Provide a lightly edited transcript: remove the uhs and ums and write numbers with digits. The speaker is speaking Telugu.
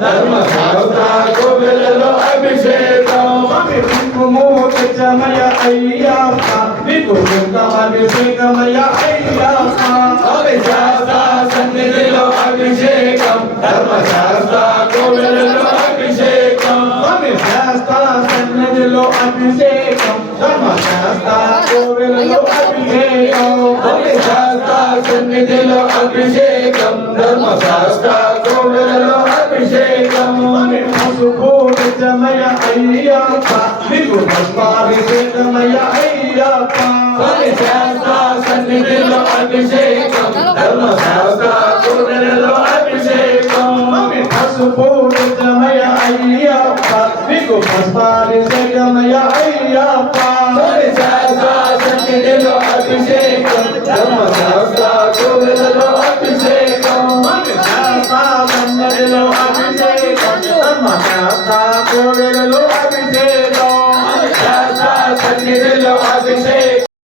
ధర్మశాస్త్ర కోవెలలో అభిషేకం కుంకుమ తెచ్చమయ అయ్యప్ప నీకు కుంకుమాభిషేకమయ అయ్యప్ప శాస్త్ర సన్నిధిలో అభిషేకం ధర్మశాస్త్ర కోవెలలో అభిషేకం శాస్త్ర సన్నిధిలో అభిషేకం ధర్మశాస్త్ర కోవెలలో అభిషేకం శాస్త్ర సన్నిధిలో అభిషేకం ధర్మశాస్త్ర కోవెలలో అభిషేకం పసుపు తెచ్చమయ అయ్యప్ప నీకు పుష్పాభిషేకమయ అయ్యప్ప శాస్త్ర సన్నిధిలో అభిషేకం ధర్మశాస్త్ర కోవెలలో అభిషేకం పసుపు తెచ్చమయ అయ్యప్ప నీకు పుష్పాభిషేకమయ అయ్యప్ప శాస్త్ర సన్నిధిలో అభిషేకం ధర్మశాస్త్ర కోవెలలో అభిషేకం సన్నిధిలో అభిషేకం ధర్మశాస్త్ర కోవెలలో అభిషేకం శాస్త్ర సన్నిధిలో అభిషేకం